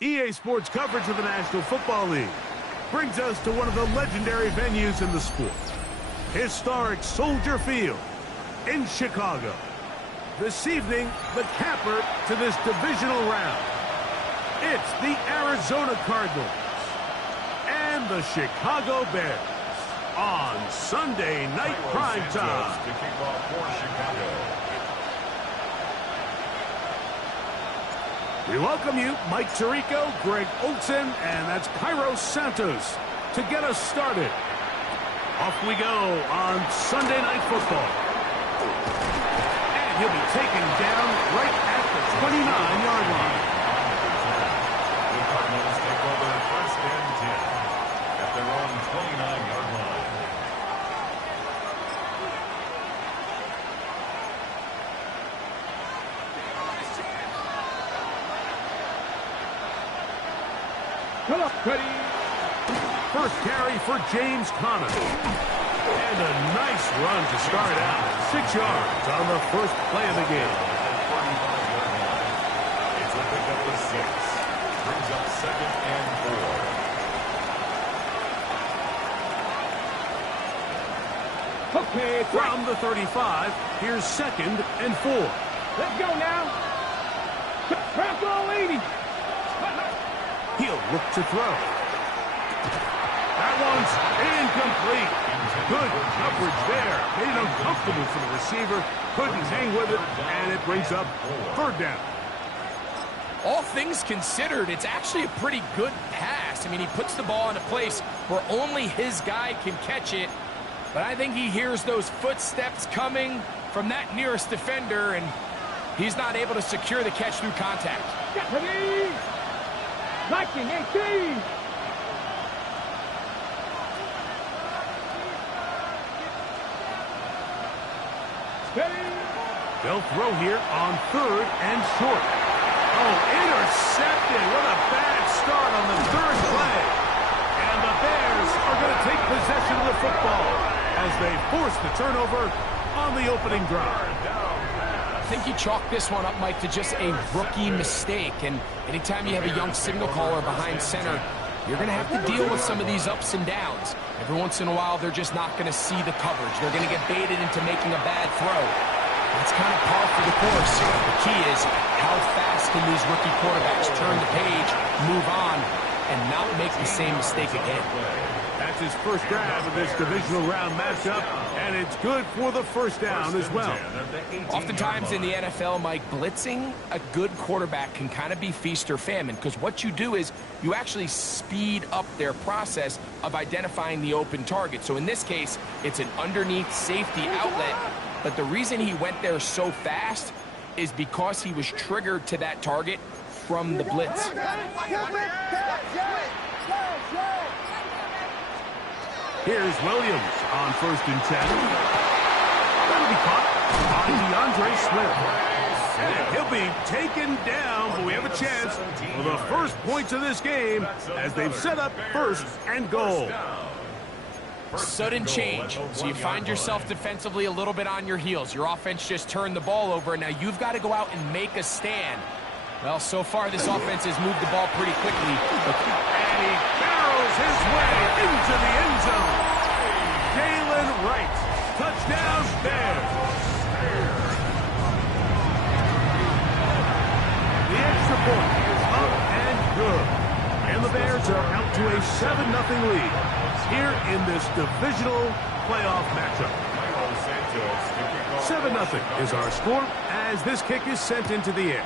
EA Sports coverage of the National Football League brings us to one of the legendary venues in the sport, historic Soldier Field in Chicago. This evening, the capper to this divisional round. It's the Arizona Cardinals and the Chicago Bears on Sunday Night Primetime. To kick off for Chicago. We welcome you, Mike Tirico, Greg Olson, and that's Cairo Santos to get us started. Off we go on Sunday Night Football. And he'll be taken down right at the 29-yard line. The Cardinals take over first and 10 at their own 29-yard line. Ready. First carry for James Conner. And a nice run to start out. 6 yards on the first play of the game. It's a pickup of 6. Brings up second and 4. Okay, from the 35, here's second and 4. Let's go now. Crack all 80. He'll look to throw. That one's incomplete. Good coverage there. Made it uncomfortable for the receiver. Couldn't hang with it, and it brings up third down. All things considered, it's actually a pretty good pass. I mean, he puts the ball in a place where only his guy can catch it. But I think he hears those footsteps coming from that nearest defender, and he's not able to secure the catch through contact. Ready. Liking 18. Steady. They'll throw here on third and short. Oh, intercepted. What a bad start on the third play. And the Bears are going to take possession of the football as they force the turnover on the opening drive. I think you chalk this one up, Mike, to just a rookie mistake. And anytime you have a young signal caller behind center, you're going to have to deal with some of these ups and downs. Every once in a while, they're just not going to see the coverage. They're going to get baited into making a bad throw. That's kind of par for the course. The key is how fast can these rookie quarterbacks turn the page, move on, and not make the same mistake again. That's his first grab of this divisional round matchup, and it's good for the first down as well. Oftentimes in the NFL, Mike, blitzing a good quarterback can kind of be feast or famine, because what you do is you actually speed up their process of identifying the open target. So in this case, it's an underneath safety outlet, but the reason he went there so fast is because he was triggered to that target from the blitz. Here's Williams on first and 10. That'll be caught by DeAndre Swift. And he'll be taken down, but we have a chance for the first points of this game as they've set up first and goal. Sudden change. So you find yourself defensively a little bit on your heels. Your offense just turned the ball over, and now you've got to go out and make a stand. Well, so far this offense has moved the ball pretty quickly. And he barrels his way into the end zone. Jalen Wright. Touchdown, Bears. The extra point is up and good. And the Bears are out to a 7-0 lead here in this divisional playoff matchup. 7-0 is our score as this kick is sent into the air.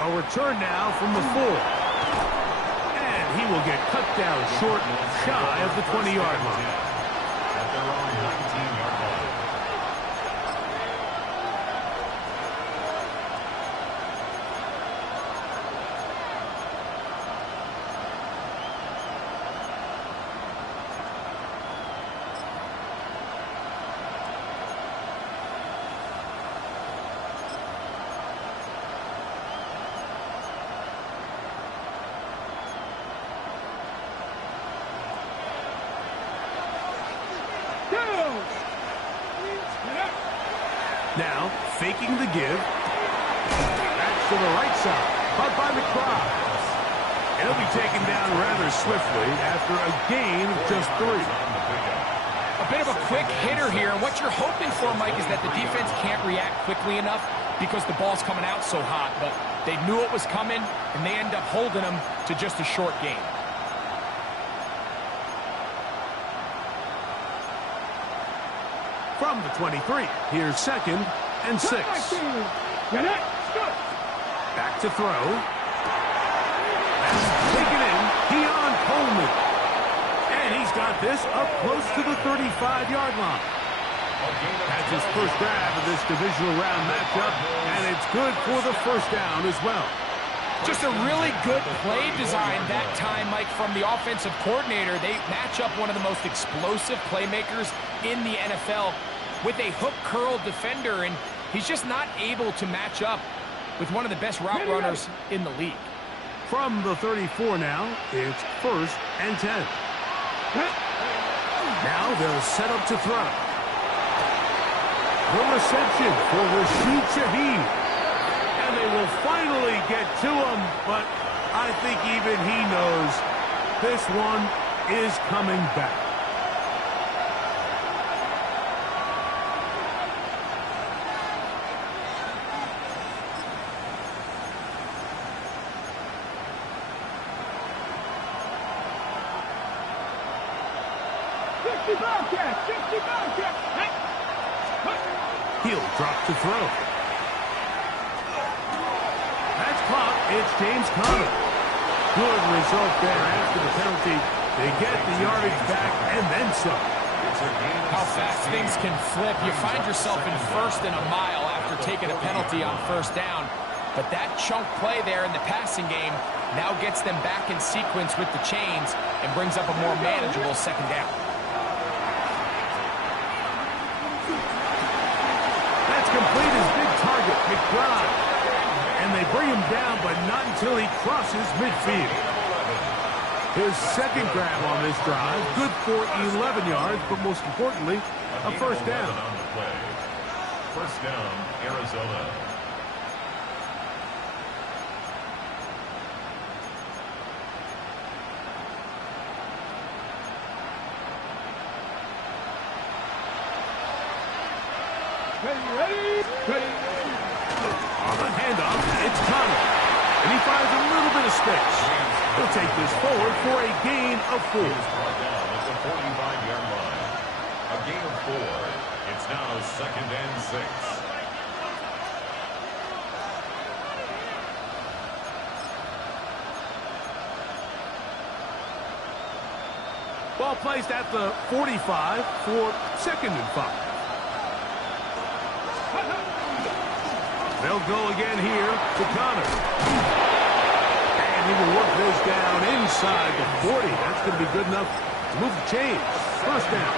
A return now from the 4. And he will get cut down short, shy of the 20-yard line. At their own 19-yard line. Now, faking the give. That's to the right side, caught by McBride. And he'll be taken down rather swiftly after a gain of just 3. A bit of a quick hitter here, and what you're hoping for, Mike, is that the defense can't react quickly enough because the ball's coming out so hot, but they knew it was coming, and they end up holding them to just a short gain. From the 23, here's 2nd and 6. Back to throw. That's taken in. Keon Coleman. And he's got this up close to the 35-yard line. That's his first grab of this divisional round matchup, and it's good for the first down as well. Just a really good play design that time, Mike, from the offensive coordinator. They match up one of the most explosive playmakers in the NFL with a hook curl defender, and he's just not able to match up with one of the best route runners in the league. From the 34 now, it's 1st and 10. Now they'll set up to throw. The reception for Rashid Shaheed. And they will finally get to him, but I think even he knows this one is coming back. He'll drop to throw. That's caught. It's James Conner. Good result there after the penalty. They get the yardage back and then some. How fast things can flip. You find yourself in 1st and a mile after taking a penalty on 1st down. But that chunk play there in the passing game now gets them back in sequence with the chains and brings up a more manageable 2nd down. Complete his big target, McBride. And they bring him down, but not until he crosses midfield. His 2nd grab on this drive, good for 11 yards, but most importantly, a first down. First down, Arizona. On the handoff, it's Conner. And he finds a little bit of space. He'll take this forward for a gain of 4. Brought down at the 45-yard line. A gain of 4. It's now 2nd and 6. Ball placed at the 45 for 2nd and 5. They'll go again here to Conner. And he will work this down inside the 40. That's going to be good enough to move the chains. First down.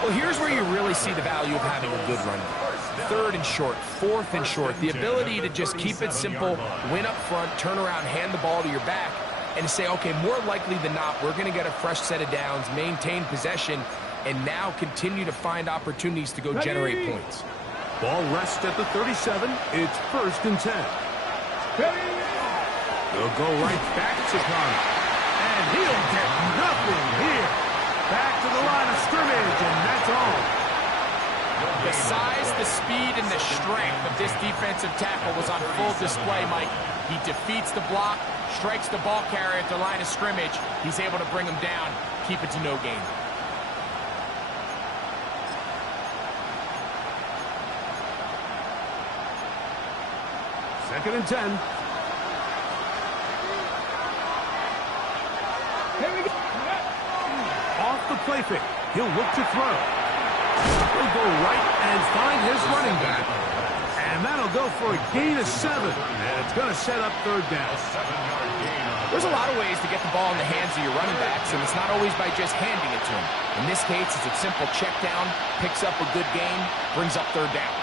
Well, here's where you really see the value of having a good run. 3rd and short, 4th and short. The ability to just keep it simple, win up front, turn around, hand the ball to your back, and say, okay, more likely than not, we're going to get a fresh set of downs, maintain possession, and now continue to find opportunities to go generate points. Ball rests at the 37. It's 1st and 10. They'll go right back to Conner. And he'll get nothing here. Back to the line of scrimmage, and that's all. The size, the speed, and the strength of this defensive tackle was on full display, Mike. He defeats the block, strikes the ball carrier at the line of scrimmage. He's able to bring him down, keep it to no gain. Second and 10. Off the play fake. He'll look to throw. He'll go right and find his running back. And that'll go for a gain of 7. And it's going to set up 3rd down. There's a lot of ways to get the ball in the hands of your running backs, and it's not always by just handing it to him. In this case, it's a simple check down, picks up a good gain, brings up 3rd down.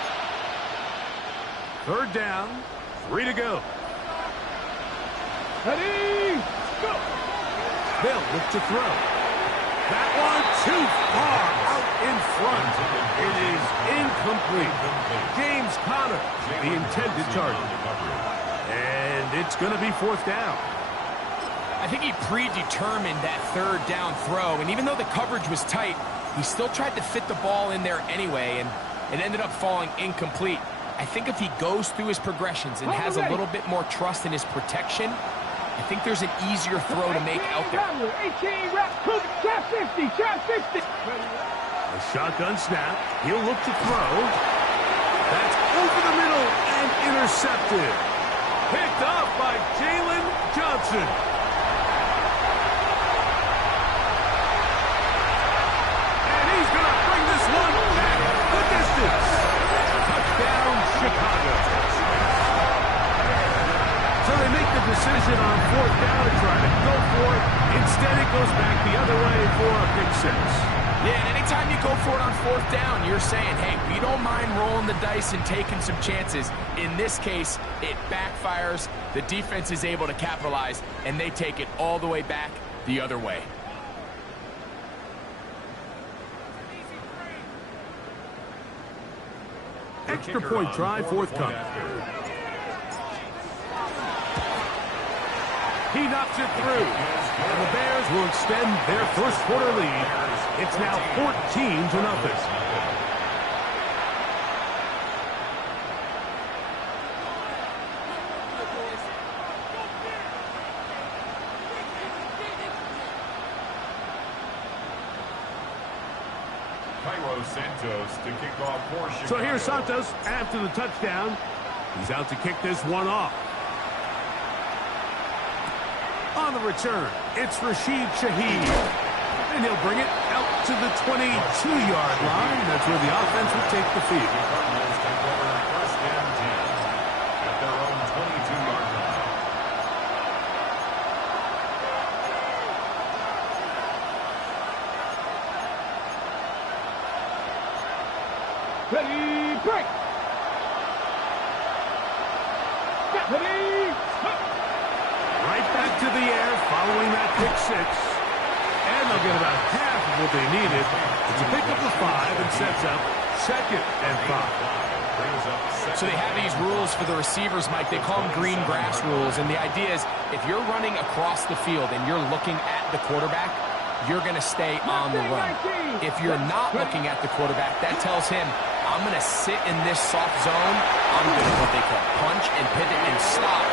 3rd down. 3 to go. Ready, go! They'll look to throw. That one too far out in front. It is incomplete. James Conner, the intended target. And it's going to be 4th down. I think he predetermined that 3rd down throw, and even though the coverage was tight, he still tried to fit the ball in there anyway, and it ended up falling incomplete. I think if he goes through his progressions and has a little bit more trust in his protection, I think there's an easier throw to make out there. 18 reps, trap 50, trap 50. A shotgun snap. He'll look to throw. That's over the middle and intercepted. Picked up by Jalen Johnson. And he's going to bring this one back the distance. Touchdown, Chicago. So they make the decision on 4th down to try to go for it. Instead, it goes back the other way for a pick 6. Yeah, and anytime you go for it on 4th down, you're saying, hey, we don't mind rolling the dice and taking some chances. In this case, it backfires. The defense is able to capitalize, and they take it all the way back the other way. Extra point try, forthcoming. He knocks it through. And the Bears will extend their first quarter lead. It's now 14-0. Santos to kick off for Chicago. So here's Santos after the touchdown. He's out to kick this one off. On the return, it's Rashid Shaheed. And he'll bring it out to the 22-yard line. That's where the offense will take the field. The Cardinals take over 1st and 10 at their own 22-yard line. Ready, break. Ready, Right back to the air following that pick 6. And they'll get about half of what they needed. It's a pickup of 5 and sets up 2nd and 5. So they have these rules for the receivers, Mike. They call them green grass rules. And the idea is if you're running across the field and you're looking at the quarterback, you're going to stay on the run. If you're not looking at the quarterback, that tells him, I'm going to sit in this soft zone. I'm going to what they call punch and pivot and stop.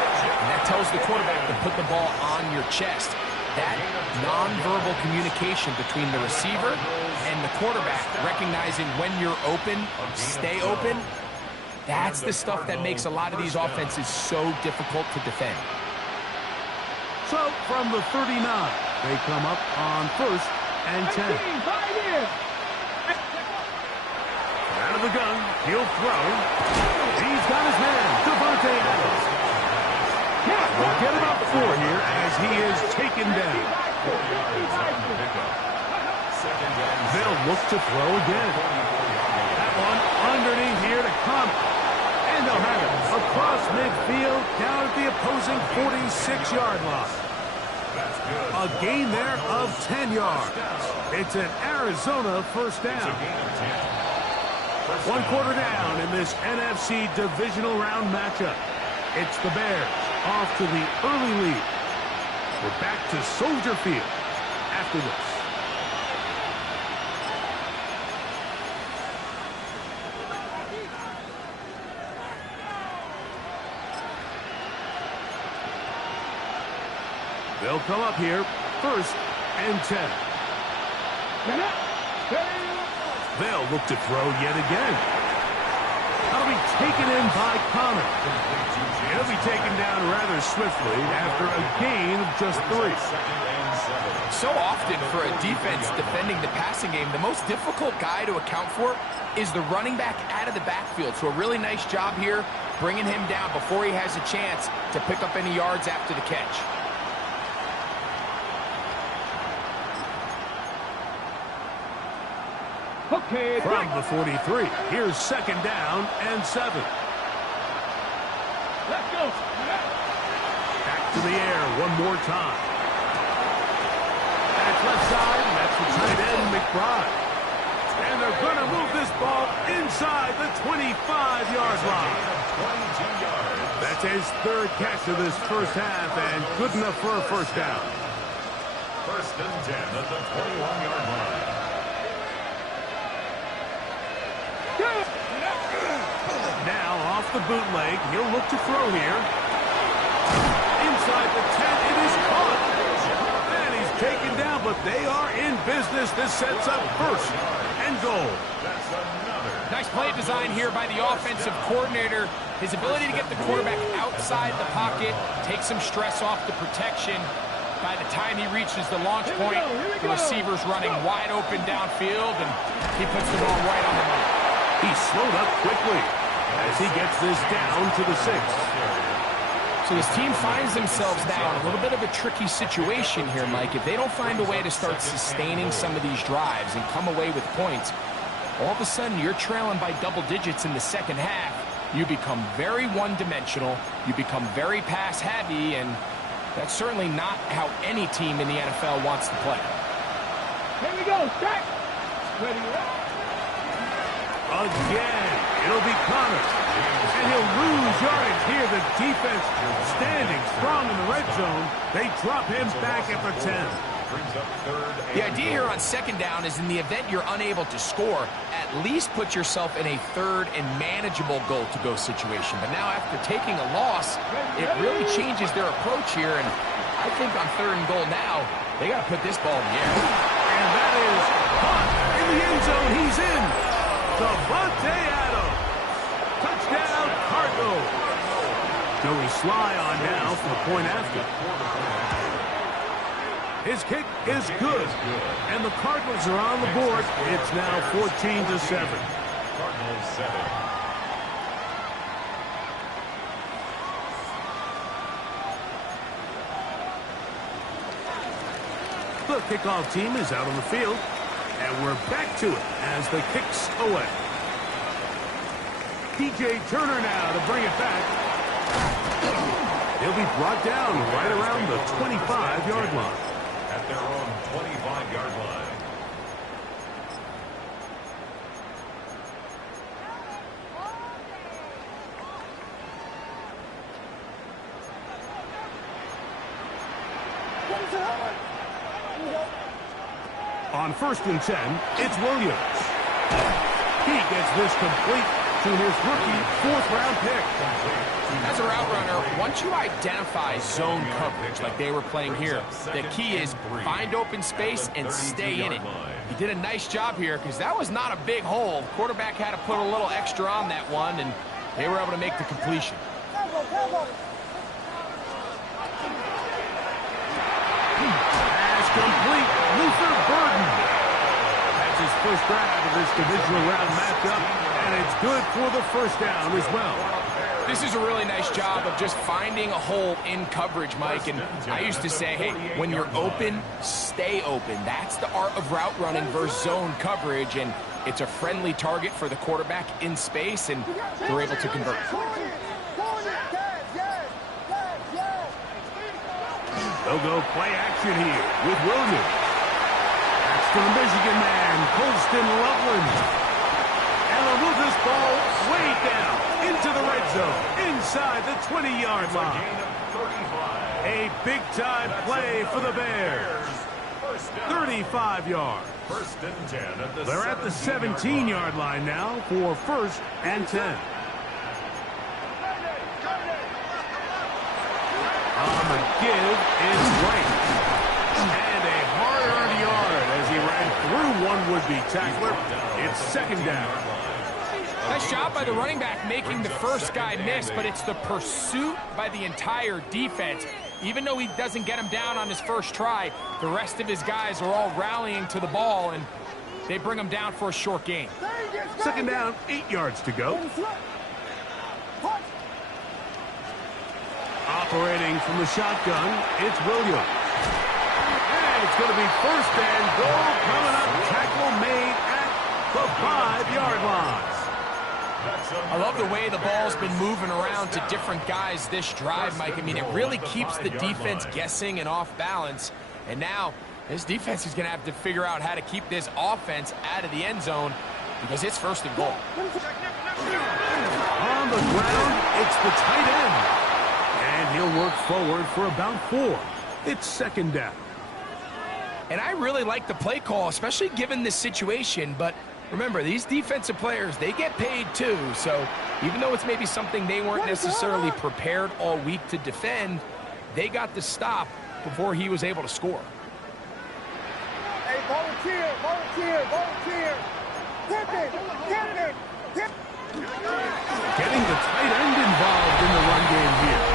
And that tells the quarterback to put the ball on your chest. That nonverbal communication between the receiver and the quarterback, recognizing when you're open, stay open, that's the stuff that makes a lot of these offenses so difficult to defend. So from the 39, they come up on 1st and 10. Out of the gun, he'll throw. He's got his man, Devontae Adams. We'll get about 4 here as he is taken down. They'll look to throw again. That one underneath here to come. And they'll have it across midfield down at the opposing 46-yard line. A gain there of 10 yards. It's an Arizona 1st down. 1 quarter down in this NFC divisional round matchup. It's the Bears off to the early lead. We're back to Soldier Field after this. They'll come up here 1st and 10. They'll look to throw yet again. That'll be taken in by Conner. He'll be taken down rather swiftly after a gain of just 3. So often for a defense defending the passing game, the most difficult guy to account for is the running back out of the backfield. So a really nice job here bringing him down before he has a chance to pick up any yards after the catch. Okay. From the 43, here's 2nd down and 7. Let's go. Back to the air one more time. That's left side, and that's the tight end, McBride. And they're going to move this ball inside the 25-yard line. 22 yards. That's his third catch of this first half, and good enough for a first down. First and 10 at the 21-yard line. Now off the bootleg, he'll look to throw here. Inside the 10, it is caught. And he's taken down, but they are in business. This sets up first and goal. That's another. Nice play design here by the offensive coordinator. His ability to get the quarterback outside the pocket, take some stress off the protection. By the time he reaches the launch point, the receiver's running wide open downfield, and he puts the ball right on the money. He slowed up quickly as he gets this down to the 6. So this team finds themselves now in a little bit of a tricky situation here, Mike. If they don't find a way to start sustaining some of these drives and come away with points, all of a sudden you're trailing by double digits in the second half. You become very one-dimensional. You become very pass-heavy, and that's certainly not how any team in the NFL wants to play. Here we go, strike. Ready, Again, it'll be Connor. And he'll lose yardage here. The defense standing strong in the red zone. They drop him back at the 10. Brings up third. The idea here on second down is in the event you're unable to score, at least put yourself in a third and manageable goal-to-go situation. But now after taking a loss, it really changes their approach here. And I think on third and goal now, they got to put this ball in the air. And that is caught in the end zone. He's in. Devontae Adams. Touchdown, Cardinals. Joey Sly on now for the point after. His kick is good. And the Cardinals are on the board. It's now 14-7. Cardinals 7. The kickoff team is out on the field. And we're back to it as the kick's away. DJ Turner now to bring it back. He'll be brought down right around the 25-yard line. At their own 25-yard line. On first and 10, it's Williams. He gets this complete to his rookie fourth-round pick. As a route runner, once you identify zone coverage like they were playing here, the key is find open space and stay in it. He did a nice job here because that was not a big hole. Quarterback had to put a little extra on that one, and they were able to make the completion. Pass complete. Luther Burden. That's his first grab of this divisional round matchup, and it's good for the first down as well. This is a really nice job of just finding a hole in coverage, Mike. And I used to say, hey, when you're open, stay open. That's the art of route running versus zone coverage, and it's a friendly target for the quarterback in space, and they're able to convert. They'll go play action here with Williams. That's to the Michigan man, Colston Loveland. And they'll move this ball way down into the red zone, inside the 20-yard line. A big-time play for the Bears. 35 yards. First and 10 at the They're at the 17-yard line now for first and 10. On the give is White. And a hard-earned yard as he ran through one would-be tackler. It's second down. Nice job by the running back making the first guy miss, but it's the pursuit by the entire defense. Even though he doesn't get him down on his first try, the rest of his guys are all rallying to the ball, and they bring him down for a short gain. Second down, 8 yards to go. Operating from the shotgun, it's Williams. And it's going to be first and goal coming up. Tackle made at the 5-yard line. I love the way the ball's been moving around to different guys this drive, Mike. I mean, it really keeps the defense guessing and off balance. And now This defense is going to have to figure out how to keep this offense out of the end zone because it's first and goal. On the ground, it's the tight end. And he'll work forward for about 4. It's second down. And I really like the play call, especially given this situation. But remember, these defensive players, they get paid too. So even though it's maybe something they weren't necessarily prepared all week to defend, they got the stop before he was able to score. Hey, volunteer, volunteer, volunteer. Tip it, tip it, tip. Getting the tight end involved in the run game here.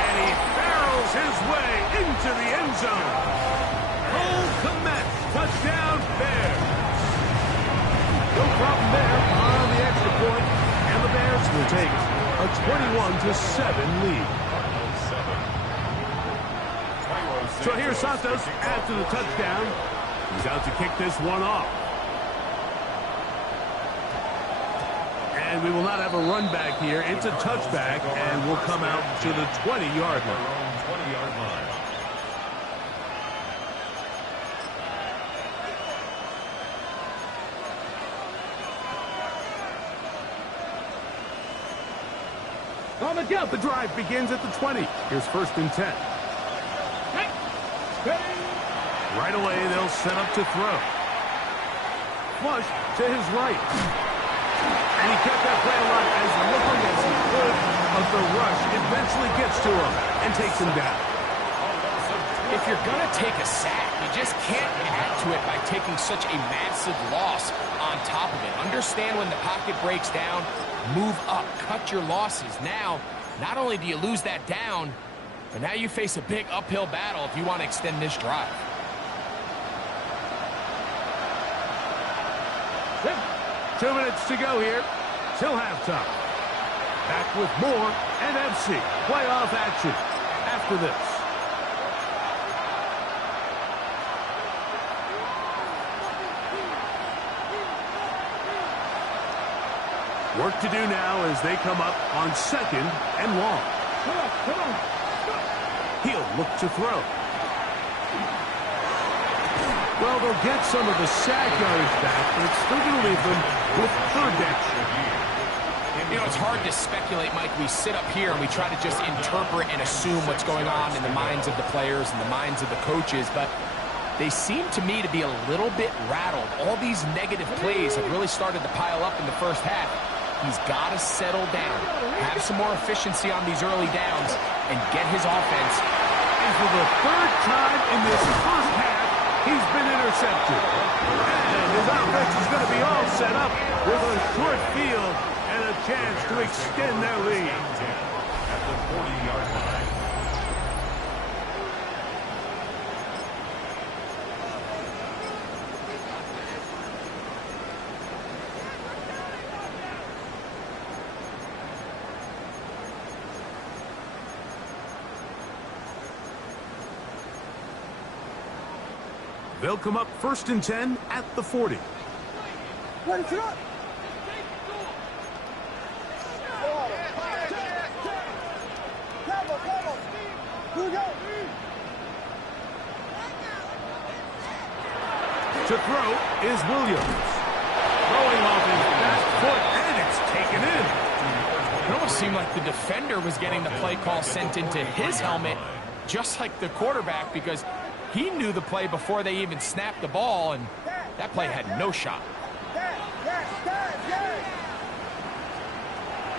And he barrels his way into the end zone. Cole Kmet, touchdown Bears. No problem there on the extra point. And the Bears will take a 21-7 lead. So here's Santos after the touchdown. He's out to kick this one off. And we will not have a run back here. It's a touchback, and we'll come out to the 20-yard line. 20-yard line. On the jump, the drive begins at the 20. Here's first and 10. Right away, they'll set up to throw. Flush to his right. And he kept that play alive as long as he could, but the rush eventually gets to him and takes him down. If you're going to take a sack, you just can't add to it by taking such a massive loss on top of it. Understand when the pocket breaks down, move up, cut your losses. Now, not only do you lose that down, but now you face a big uphill battle if you want to extend this drive. 2 minutes to go here till halftime. Back with more NFC playoff action after this. Work to do now as they come up on second and long. Come on. He'll look to throw. Well, they'll get some of the sack yardage back, but it's still going to leave them with third down. You know, it's hard to speculate, Mike. We sit up here and we try to just interpret and assume what's going on in the minds of the players and the minds of the coaches, but they seem to me to be a little bit rattled. All these negative plays have really started to pile up in the first half. He's got to settle down, have some more efficiency on these early downs, and get his offense. And for the third time in this first half, he's been intercepted. And his offense is going to be all set up with a short field and a chance to extend their lead. At the 40-yard line. They'll come up first and 10 at the 40. Ready, sit up. To throw is Williams. Throwing off his back foot, and it's taken in. It almost seemed like the defender was getting the play call sent into his helmet, just like the quarterback, because he knew the play before they even snapped the ball, and that play had no shot.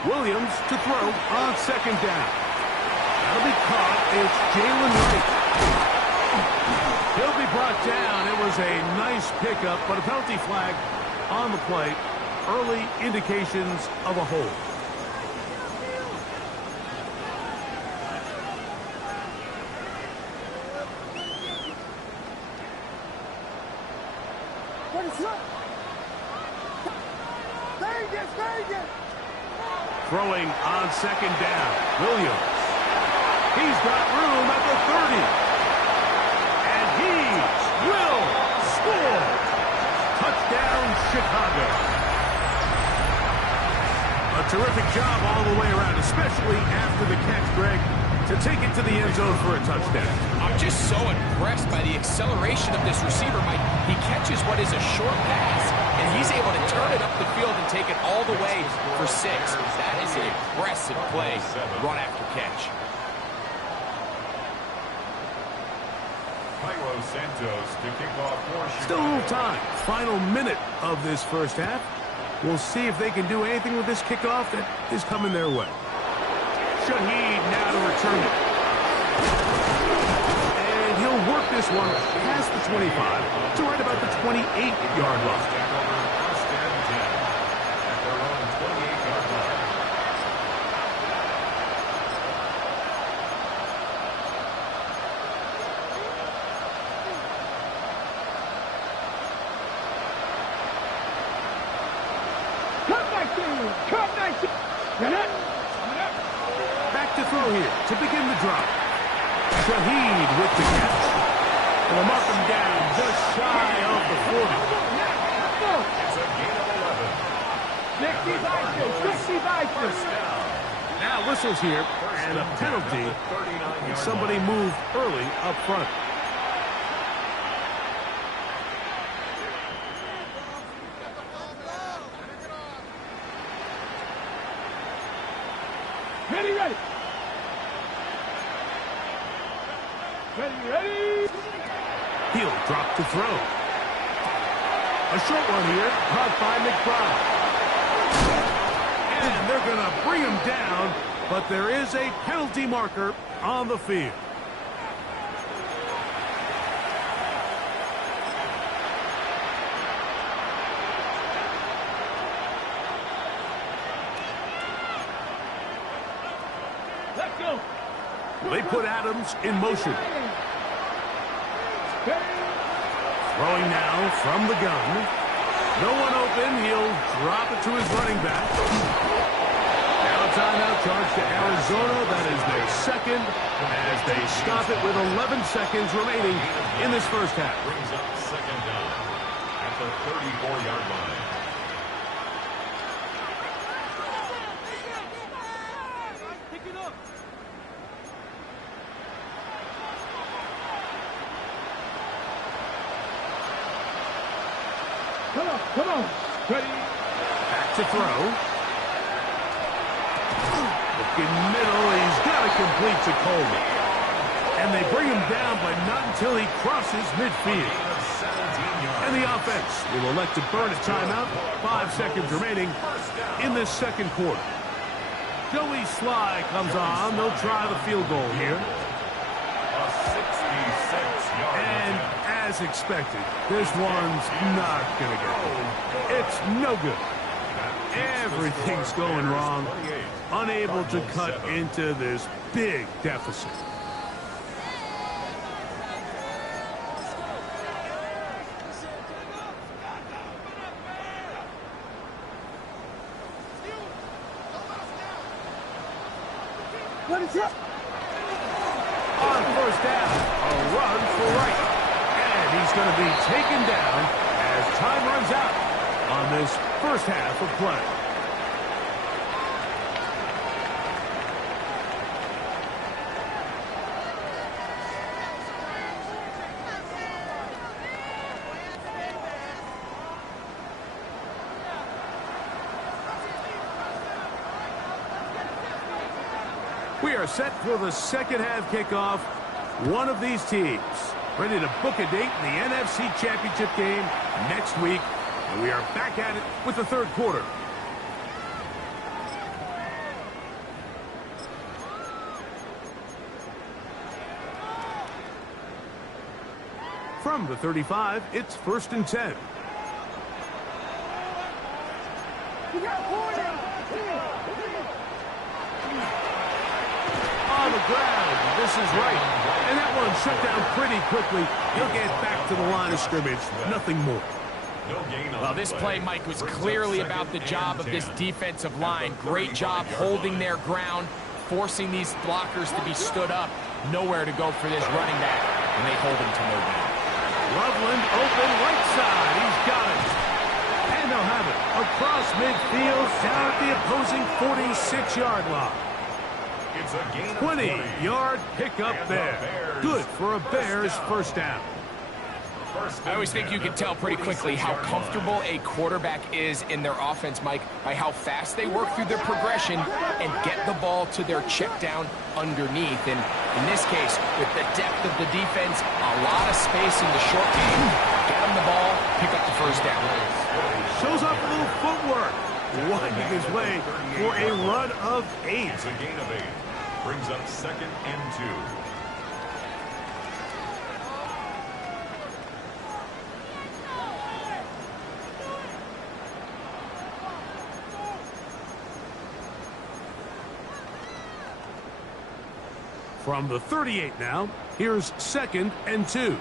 Williams to throw on second down. That'll be caught. It's Jalen Wright. He'll be brought down. It was a nice pickup, but a penalty flag on the play. Early indications of a hold. Throwing on second down. Williams. He's got room at the 30. And he will score. Touchdown, Chicago. A terrific job all the way around, especially after the catch, Greg. to take it to the end zone for a touchdown. I'm just so impressed by the acceleration of this receiver, Mike. He catches what is a short pass, and he's able to turn it up the field and take it all the way for 6. That is an impressive play, run after catch. Still a little time. Final minute of this first half. We'll see if they can do anything with this kickoff that is coming their way. Shaheed now to return it. And he'll work this one past the 25 to right about the 28-yard line. Back to throw here to begin the drive. Shaheed with the catch. And they'll mark him down just shy of the 40. It's a gain of 11. Now whistles here and a penalty. And somebody moved early up front. Ready. He'll drop to throw. A short one here, caught by McBride. And they're going to bring him down, but there is a penalty marker on the field. Let's go. They put Adams in motion. Throwing now from the gun. No one open. He'll drop it to his running back. Now a timeout charge to Arizona. That is their second as they stop it with 11 seconds remaining in this first half. Brings up second down at the 34-yard line. Come on. Ready. Back to throw. Looking middle. He's got to complete to Coleman. And they bring him down, but not until he crosses midfield. And the offense will elect to burn a timeout. 5 seconds remaining in this second quarter. Joey Sly comes on. They'll try the field goal here. A 66-yard And as expected, this one's not going to go. It's no good. Everything's going wrong. Unable to cut into this big deficit. What is it? On first down, a run for right. And he's going to be taken down as time runs out on this first half of play. We are set for the second half kickoff. One of these teams ready to book a date in the NFC Championship game next week. And we are back at it with the third quarter. From the 35, it's 1st and 10. On the ground, this is right. And that one shut down pretty quickly. He'll get back to the line of scrimmage. Nothing more. Well, this play, Mike, was clearly about the job of this defensive line. Great job holding their ground, forcing these blockers to be stood up. Nowhere to go for this running back, and they hold him to no gain. Loveland open right side. He's got it. And they'll have it across midfield down at the opposing 46-yard line. It's a gain of 20-yard pickup there. Good for a Bears first down. I always think you can tell pretty quickly how comfortable a quarterback is in their offense, Mike, by how fast they work through their progression and get the ball to their check down underneath. And in this case, with the depth of the defense, a lot of space in the short game, get them the ball, pick up the first down. Shows off a little footwork, winding his way for a run of 8. It's a gain of 8. Brings up 2nd and 2. From the 38 now, here's 2nd and 2.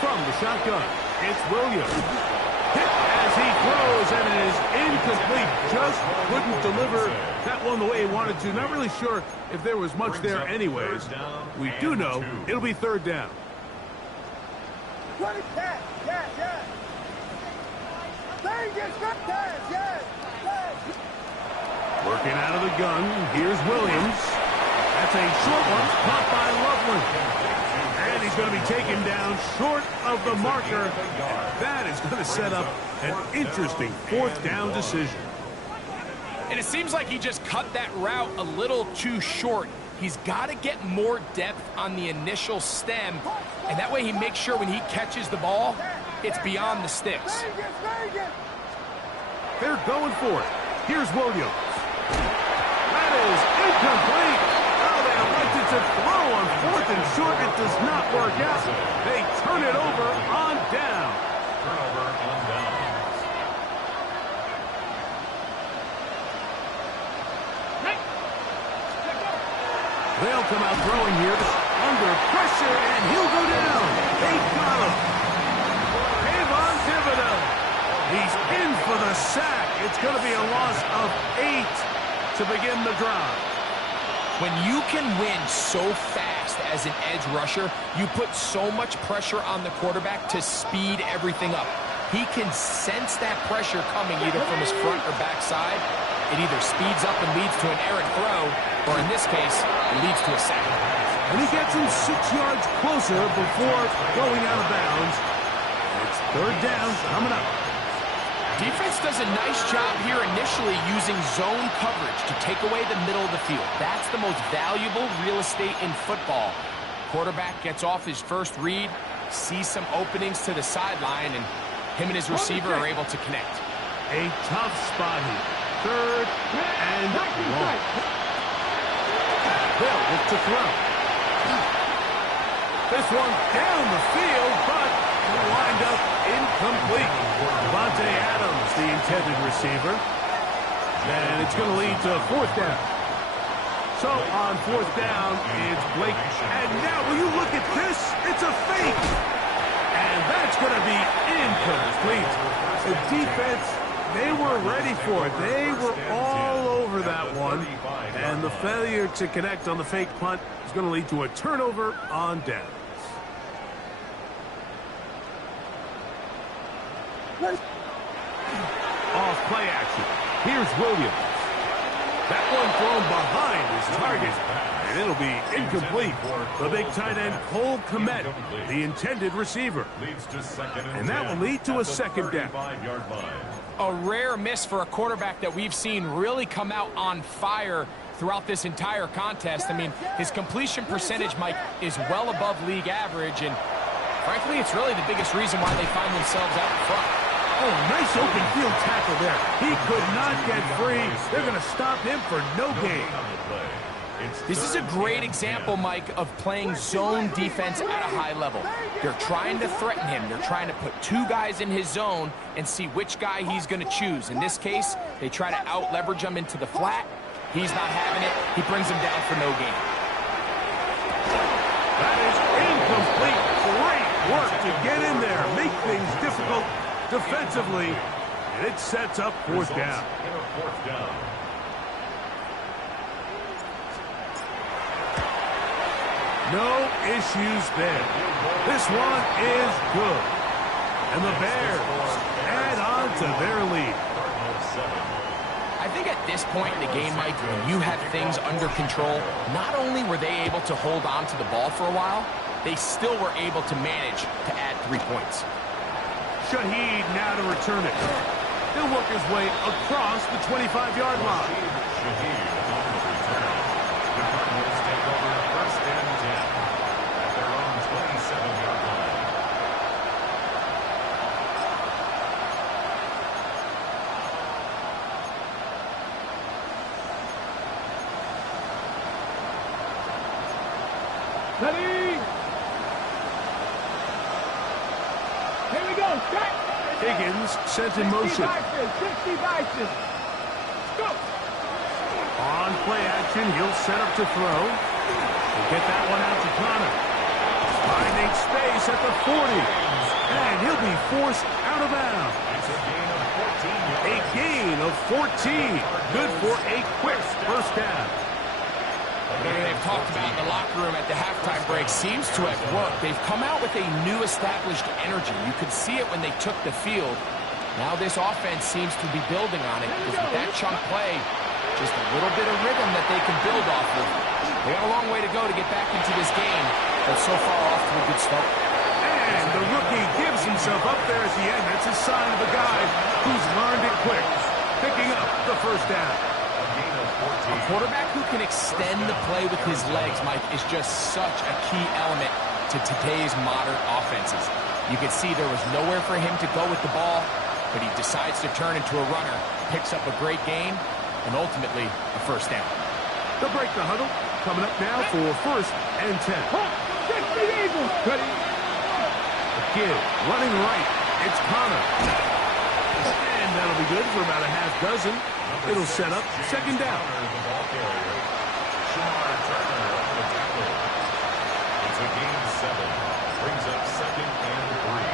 From the shotgun, it's Williams. Hit as he throws, and it is incomplete. Just couldn't deliver that one the way he wanted to. Not really sure if there was much there anyways. We do know it'll be 3rd down. Working out of the gun, here's Williams. That's a short one, caught by Loveland. And he's going to be taken down short of the marker. That is going to set up an interesting 4th down decision. And it seems like he just cut that route a little too short. He's got to get more depth on the initial stem, and that way he makes sure when he catches the ball, it's beyond the sticks. They're going for it. Here's Williams. That is incomplete. Oh, they elected to throw on 4th and short. It does not work out. They turn it over on down. Turnover on downs. They'll come out throwing here under pressure, and he'll go down. They got him. Kayvon Thibodeau. He's in for the sack. It's going to be a loss of 8 to begin the drive. When you can win so fast as an edge rusher, you put so much pressure on the quarterback to speed everything up. He can sense that pressure coming either from his front or back side. It either speeds up and leads to an errant throw, or in this case, it leads to a sack. And he gets him 6 yards closer before going out of bounds. It's 3rd down coming up. Defense does a nice job here initially using zone coverage to take away the middle of the field. That's the most valuable real estate in football. Quarterback gets off his first read, sees some openings to the sideline, and him and his receiver are able to connect. A tough spot here. 3rd and long. They'll look to throw. This one down the field, but will wind up incomplete. Devontae Adams, the intended receiver. And it's going to lead to 4th down. So on 4th down, it's Blake. And now, will you look at this? It's a fake. And that's going to be incomplete. The defense, they were ready for it. They were all over that one. And the failure to connect on the fake punt is going to lead to a turnover on downs. Off play action. Here's Williams. That one thrown behind his target, and it'll be incomplete. The big tight end, Cole Kmet, the intended receiver. And that will lead to a 2nd down. A rare miss for a quarterback that we've seen really come out on fire throughout this entire contest. I mean, his completion percentage, Mike, is well above league average, and frankly, it's really the biggest reason why they find themselves out in front. Oh, nice open field tackle there. He could not get free. They're going to stop him for no gain. This is a great example, Mike, of playing zone defense at a high level. They're trying to threaten him. They're trying to put 2 guys in his zone and see which guy he's going to choose. In this case, they try to out-leverage him into the flat. He's not having it. He brings him down for no gain. That is incomplete. Great work to get in there, make things difficult defensively, and it sets up 4th down. No issues there. This one is good. And the Bears add on to their lead. I think at this point in the game, Mike, when you have things under control, not only were they able to hold on to the ball for a while, they still were able to manage to add 3 points. Shaheed now to return it. He'll work his way across the 25-yard line. Shaheed on the return. The Cardinals take over first and 10 at their own 27-yard line. Ready? Here we go. Strike. Higgins sent in motion. 60 vices. Go. On play action, he'll set up to throw. He'll get that one out to Connor. Finding space at the 40. And he'll be forced out of bounds. It's a gain of 14 yards. A gain of 14. Good for a quick first down. They've talked about the locker room at the halftime break seems to have worked. They've come out with a new established energy. You could see it when they took the field. Now this offense seems to be building on it because with that chunk play, just a little bit of rhythm that they can build off of. They got a long way to go to get back into this game, but so far off to a good start. And the rookie gives himself up there at the end. That's a sign of a guy who's learned it quick, picking up the first down. A quarterback who can extend the play with his legs, Mike, is just such a key element to today's modern offenses. You can see there was nowhere for him to go with the ball, but he decides to turn into a runner, picks up a great gain, and ultimately a first down. They'll break the huddle. Coming up now for first and 10. Again, running right. It's Connor. And that'll be good for about a half dozen. It'll set up second down. It's a gain of 7. Brings up second and 3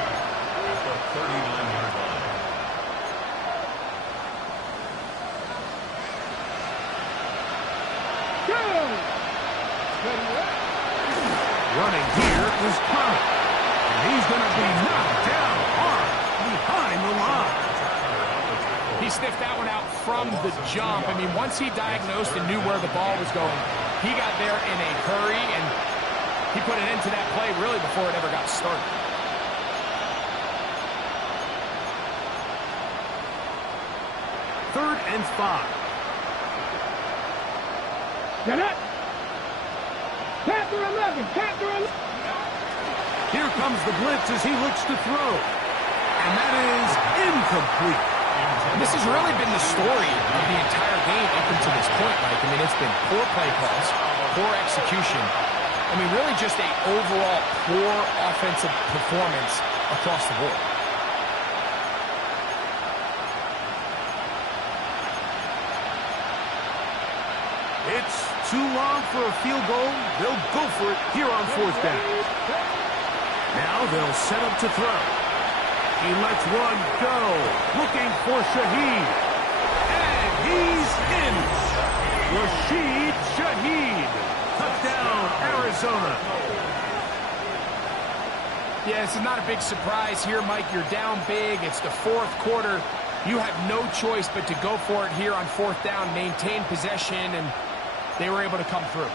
at the 39-yard line. Running here is Connor. And he's going to be knocked down hard behind the line. He sniffed that one out from the jump. I mean, once he diagnosed and knew where the ball was going, he got there in a hurry, and he put an end to that play really before it ever got started. Third and 5. Get it. Panther 11. Panther 11. Here comes the blitz as he looks to throw. And that is incomplete. This has really been the story of the entire game up until this point, Mike. I mean, it's been poor play calls, poor execution. I mean, really just a overall poor offensive performance across the board. It's too long for a field goal. They'll go for it here on fourth down. Now they'll set up to throw. He lets one go, looking for Shaheed. And he's in. Rashid Shaheed. Touchdown, Arizona. Yeah, this is not a big surprise here, Mike. You're down big. It's the fourth quarter. You have no choice but to go for it here on fourth down, maintain possession, and they were able to come through.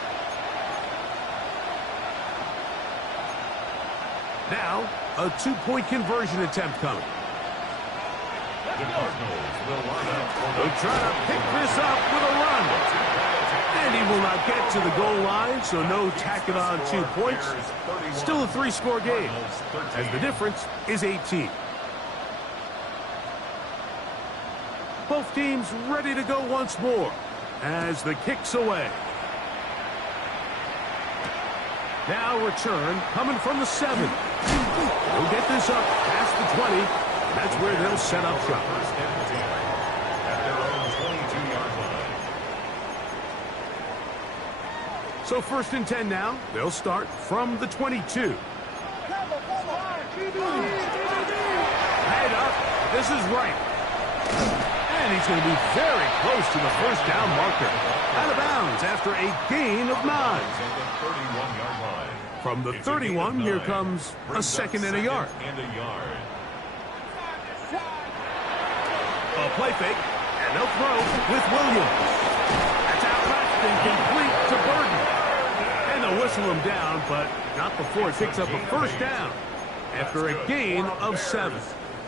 Now, a two-point conversion attempt coming. The Cardinals will line up for They'll try to pick this up with a run. And he will not get to the goal line, so no tacking on 2 points. Still a three-score game, as the difference is 18. Both teams ready to go once more as the kick's away. Now return coming from the 7. They'll get this up past the 20. That's where they'll set up shop. first and 10 at their own 22-yard line. So first and 10 now. They'll start from the 22. Head up. This is right. And he's going to be very close to the first down marker. Out of bounds after a gain of 9. At the 31-yard line. From the It's a gain 31, of here 9. comes a Brings up second and a yard. And a yard. A play fake, and they'll throw with Williams. That's out left and complete to Burton. And they'll whistle him down, but not before it picks up a first down after a gain of 7.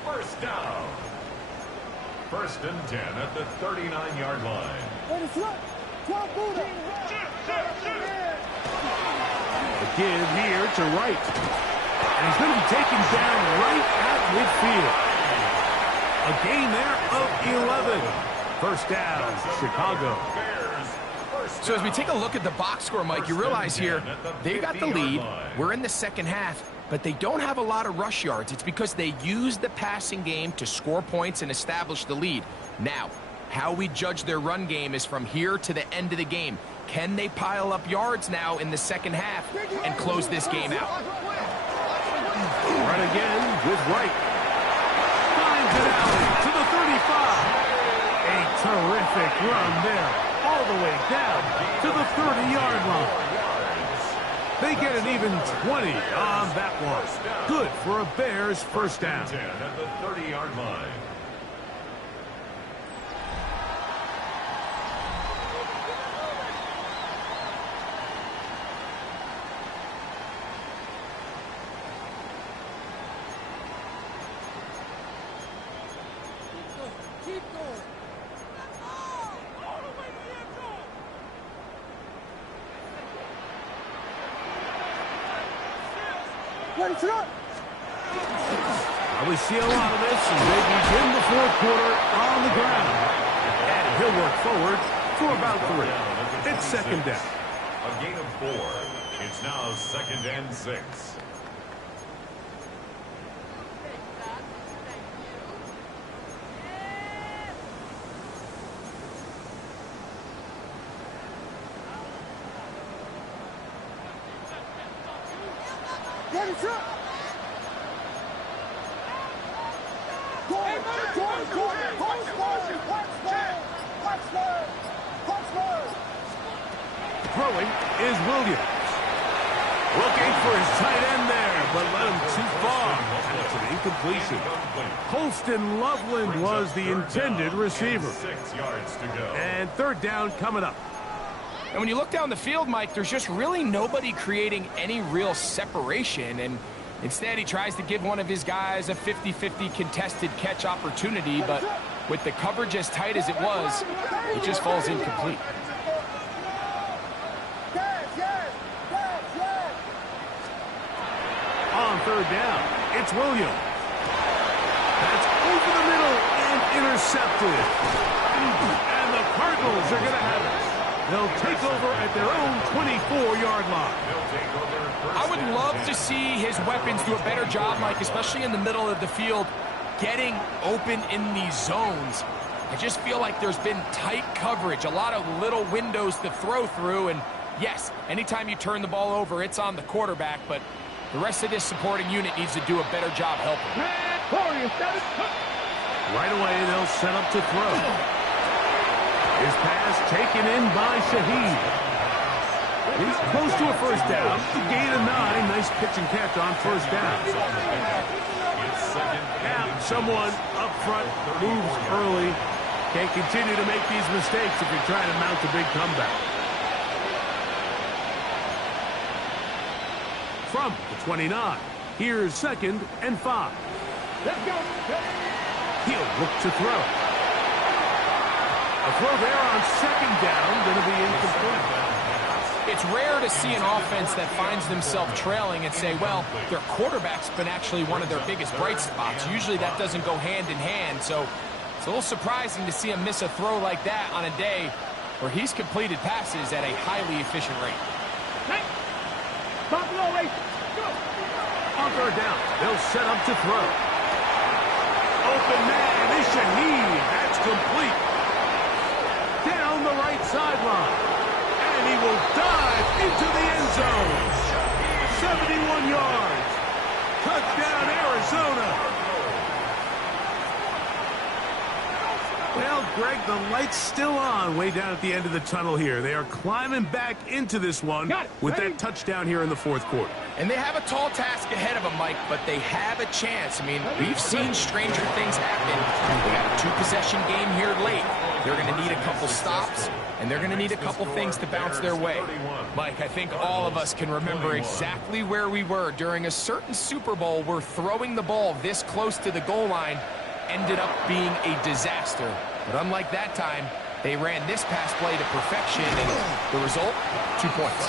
First down. First and 10 at the 39-yard line. A give here to Wright. And he's going to be taken down right at midfield. A gain there of 11. First down, Chicago. So as we take a look at the box score, Mike, you realize here they got the lead. We're in the second half, but they don't have a lot of rush yards. It's because they use the passing game to score points and establish the lead. Now, how we judge their run game is from here to the end of the game. Can they pile up yards now in the second half and close this game out? Run again with Wright. Finds it out to the 35. A terrific run there, all the way down to the 30-yard line. They get an even 20 on that one. Good for a Bears first down. 10 at the 30-yard line. We see a lot of this as they begin the fourth quarter on the ground. And he'll work forward for about 3. It's second down. A gain of 4. It's now second and 6. Throwing is Williams. Looking for his tight end there, but let him too far. And it's an incompletion. Holston Loveland was the intended receiver. 6 yards to go. And third down coming up. And when you look down the field, Mike, there's just really nobody creating any real separation. And instead, he tries to give one of his guys a 50-50 contested catch opportunity. But with the coverage as tight as it was, it just falls incomplete. On third down, it's Williams. That's over the middle and intercepted. And the Cardinals are going to have it. They'll take over at their own 24-yard line. I would love to see his weapons do a better job, Mike, especially in the middle of the field, getting open in these zones. I just feel like there's been tight coverage, a lot of little windows to throw through. And yes, anytime you turn the ball over, it's on the quarterback, but the rest of this supporting unit needs to do a better job helping. Right away, they'll set up to throw. His pass taken in by Shaheed. He's close to a first down. The gain of 9. Nice pitch and catch on first down. Now, someone up front moves early. Can't continue to make these mistakes if you're trying to mount a big comeback. From the 29, here's second and 5. Let's go. He'll look to throw. A throw there on second down, going to be incomplete. It's rare to see an offense that finds themselves trailing and say, well, their quarterback's been actually one of their biggest bright spots. Usually that doesn't go hand in hand, so it's a little surprising to see him miss a throw like that on a day where he's completed passes at a highly efficient rate. On third down, they'll set up to throw. Open man is Shaheed. That's complete. Down the right sideline. And he will dive into the end zone. 71 yards. Touchdown, Arizona. Well, Greg, the light's still on way down at the end of the tunnel here. They are climbing back into this one with that touchdown here in the fourth quarter. And they have a tall task ahead of them, Mike, but they have a chance. I mean, we've seen stranger things happen. They got a two-possession game here late. They're going to need a couple stops, and they're going to need a couple things to bounce their way. Mike, I think all of us can remember exactly where we were during a certain Super Bowl where throwing the ball this close to the goal line ended up being a disaster. But unlike that time, they ran this pass play to perfection, and the result, 2 points.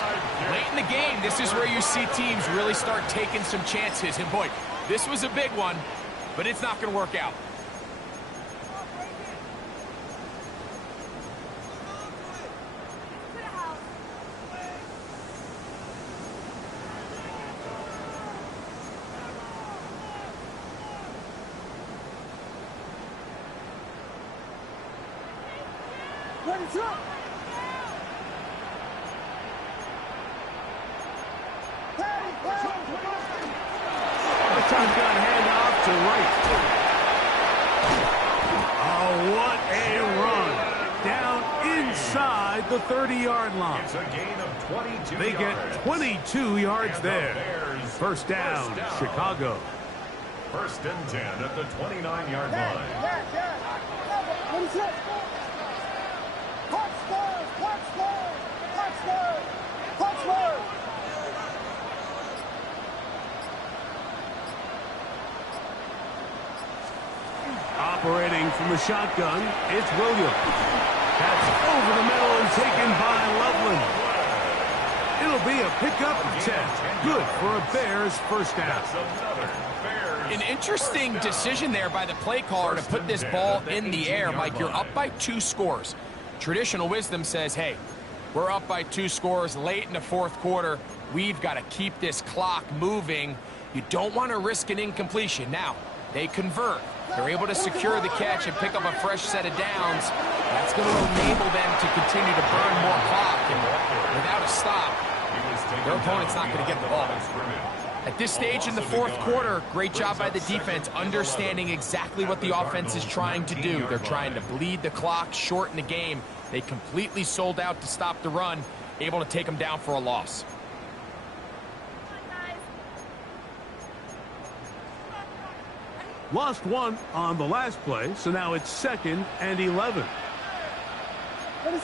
Late in the game, this is where you see teams really start taking some chances. And boy, this was a big one, but it's not going to work out. Shotgun handoff to Wright. Oh, what a run. Down inside the 30-yard line. It's a gain of 22 They get 22 yards there. First down, Chicago. First and 10 at the 29-yard line. Operating from the shotgun, it's Williams. That's over the middle and taken by Loveland. It'll be a pickup of 10. Good for a Bears first down. An interesting decision there by the play caller to put this ball in the air. Mike, you're up by 2 scores. Traditional wisdom says, hey, we're up by 2 scores late in the fourth quarter. We've got to keep this clock moving. You don't want to risk an incompletion. Now, they convert. They're able to secure the catch and pick up a fresh set of downs. That's going to enable them to continue to burn more clock. And without a stop, their opponent's not going to get the ball. At this stage in the fourth quarter, great job by the defense understanding exactly what the offense is trying to do. They're trying to bleed the clock, shorten the game. They completely sold out to stop the run, able to take them down for a loss. Lost one on the last play, so now it's 2nd and 11. Back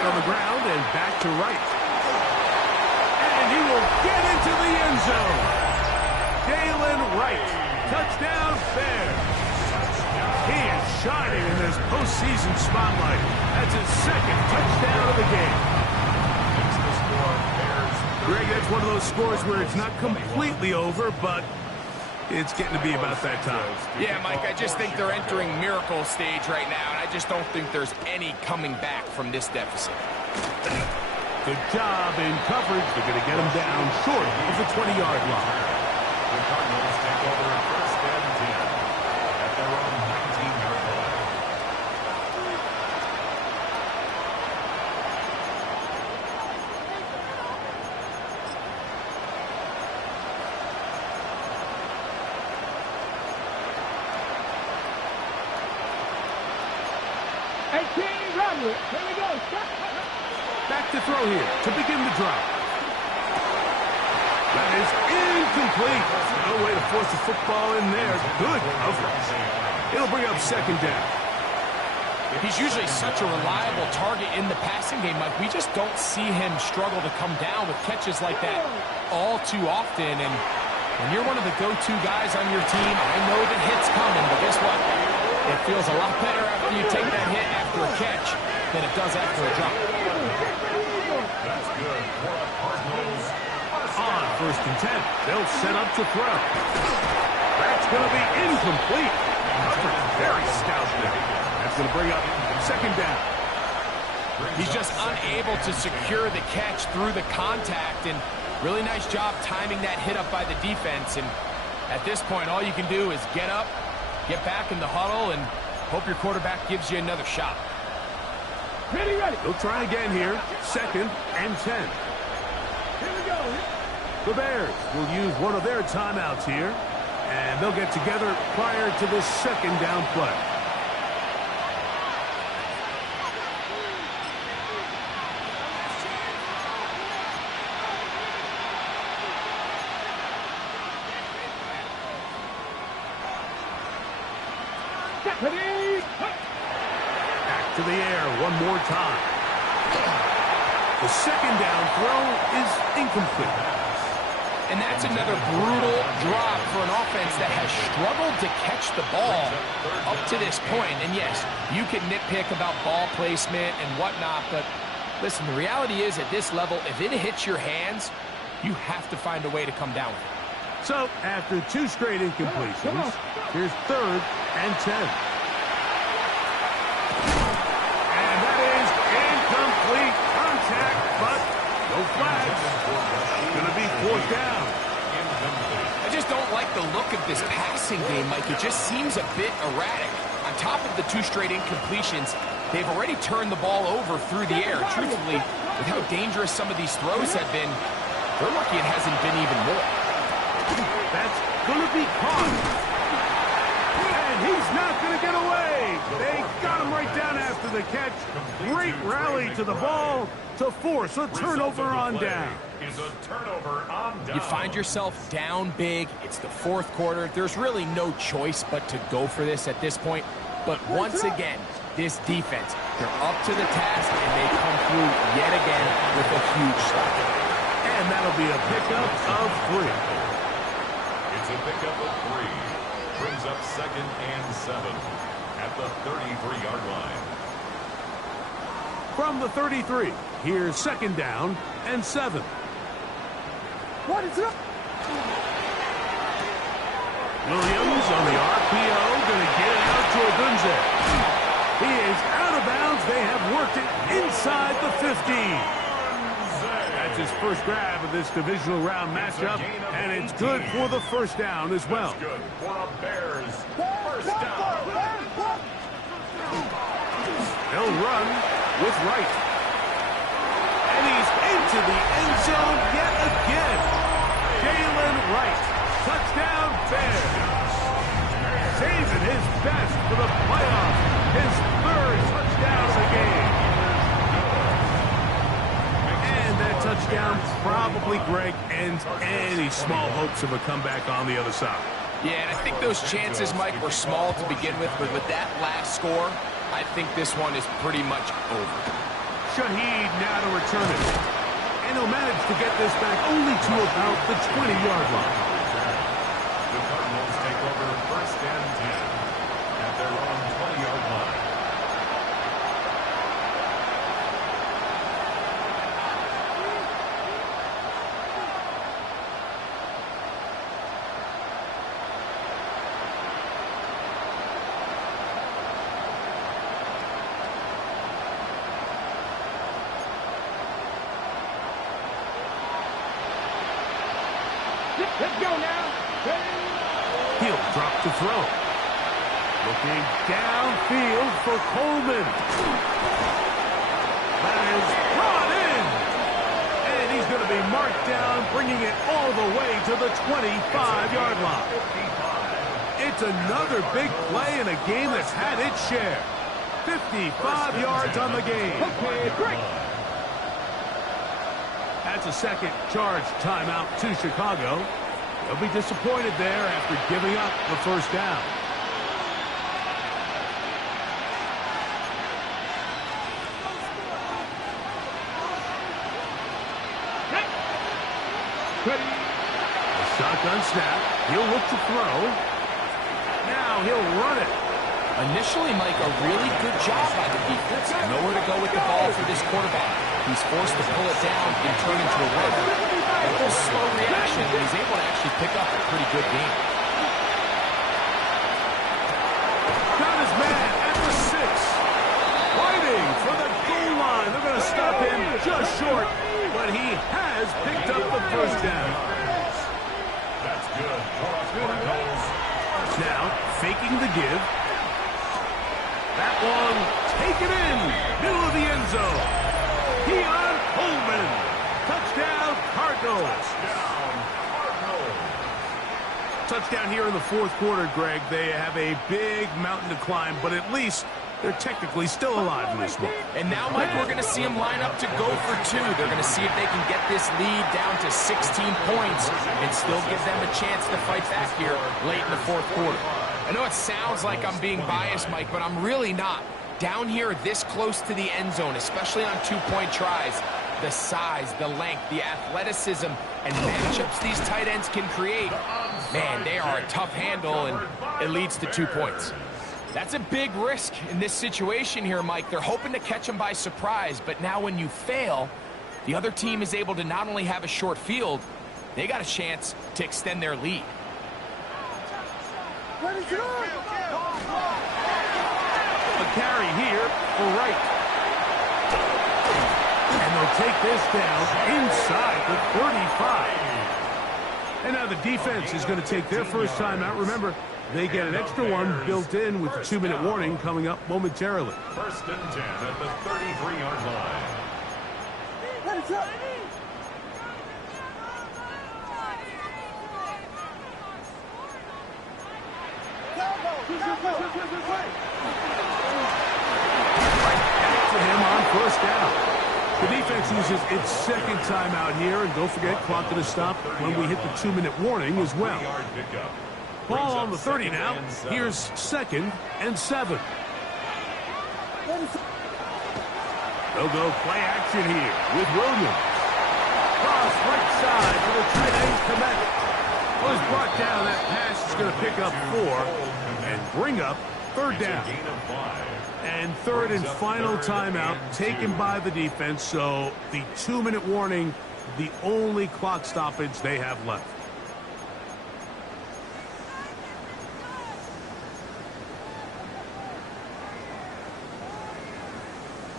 on the ground and back to Wright. And he will get into the end zone. Galen Wright, touchdown Bears. He is shining in this postseason spotlight. That's his 2nd touchdown of the game. Greg, that's one of those scores where it's not completely over, but it's getting to be about that time. Yeah, Mike, I just think they're entering miracle stage right now, and I just don't think there's any coming back from this deficit. Good job in coverage. They're going to get him down short of the 20-yard line. The Cardinals take over at first and 10 at their own 19-yard line. Here we go. Back to throw here to begin the drive. That is incomplete. No way to force the football in there. Good coverage. It'll bring up 2nd down. He's usually such a reliable target in the passing game, Mike. We just don't see him struggle to come down with catches like that all too often. And when you're one of the go-to guys on your team, I know the hit's coming, but guess what? It feels a lot better after you take that hit after a catch than it does after a drop. That's good for the Cardinals. On 1st and 10, they'll set up to throw. That's going to be incomplete. Coverage very stout there. That's going to bring up 2nd down. He's just unable to secure the catch through the contact, and really nice job timing that hit up by the defense. And at this point, all you can do is get up, get back in the huddle, and hope your quarterback gives you another shot. Ready. They'll try again here. 2nd and 10. Here we go. The Bears will use one of their timeouts here. And they'll get together prior to this second down play. Back to the air one more time. The second down throw is incomplete. And that's another brutal drop for an offense that has struggled to catch the ball up to this point. And yes, you can nitpick about ball placement and whatnot, but listen, the reality is at this level, if it hits your hands, you have to find a way to come down with it. So, after 2 straight incompletions, here's 3rd and 10. And that is incomplete contact, but no flags. It's going to be 4th down. I just don't like the look of this passing game, Mike. It just seems a bit erratic. On top of the 2 straight incompletions, they've already turned the ball over through the air. Truthfully, with how dangerous some of these throws have been, they're lucky it hasn't been even more. That's going to be caught. And he's not going to get away. They got him right down after the catch. Great rally to the ball to force a turnover on down. You find yourself down big. It's the 4th quarter. There's really no choice but to go for this at this point. But once again, this defense, they're up to the task, and they come through yet again with a huge stop. And that'll be a pickup of 3. It's a pickup of 3. Brings up 2nd and 7 at the 33-yard line. From the 33, here's 2nd down and 7. What is up? Williams on the RPO, going to get it out to Odunze. He is out of bounds. They have worked it inside the 15. That's his first grab of this divisional round matchup, and it's good for the 1st down as well. That's good for a Bears 1st down. He'll run with Wright. And he's into the end zone yet again. Jalen Wright. Touchdown, Bears. Saving his best for the playoffs. His 3rd touchdown of the game. And that touchdown probably, Greg, ends any small hopes of a comeback on the other side. Yeah, and I think those chances, Mike, were small to begin with, but with that last score, I think this one is pretty much over. Shaheed now to return it. And he'll manage to get this back only to about the 20-yard line. The Cardinals take over 1st and 10 at their own 20-yard line. Let's go now. He'll drop to throw. Looking downfield for Coleman. That is brought in. And he's going to be marked down, bringing it all the way to the 25-yard line. It's another big play in a game that's had its share. 55 yards on the game. Okay, great. That's a second charge timeout to Chicago. They'll be disappointed there after giving up the 1st down. A shotgun snap. He'll look to throw. Now he'll run it. Initially, Mike, a really good job by the defense. Nowhere to go with the ball for this quarterback. He's forced to pull it down and turn into a runner. A little slow reaction, and he's able to actually pick up a pretty good game. Got his man at the 6. Fighting for the goal line. They're going to stop him just short, but he has picked up the 1st down. That's good for a Cardinals. Now, faking the give. That one taken in, middle of the end zone. Keon Coleman. Touchdown, Cardinals. Touchdown, Cardinals. Touchdown here in the fourth quarter, Greg. They have a big mountain to climb, but at least they're technically still alive in this one. And now, Mike, we're going to see them line up to go for two. They're going to see if they can get this lead down to 16 points and still give them a chance to fight back here late in the fourth quarter. I know it sounds like I'm being biased, Mike, but I'm really not. Down here this close to the end zone, especially on two-point tries, the size, the length, the athleticism, and matchups these tight ends can create, man, they are a tough handle, and it leads to 2 points. That's a big risk in this situation here, Mike. They're hoping to catch them by surprise, but now when you fail, the other team is able to not only have a short field, they got a chance to extend their lead. A carry here for Wright. And they'll take this down inside the 35. And now the defense is going to take their first time out. Remember, they get an extra one built in with the 2-minute warning coming up momentarily. First and 10 at the 33-yard line. To him on first down. The defense uses its second timeout here, and don't forget, clock to stop when we hit the 2-minute warning as well. Ball on the 30 now. Here's 2nd and 7. They'll go play action here with Williams. Cross right side for the tight end Komet. Was brought down. That pass is going to pick up 4 and bring up 3rd down. And 3rd and final timeout taken by the defense, so the 2-minute warning, the only clock stoppage they have left.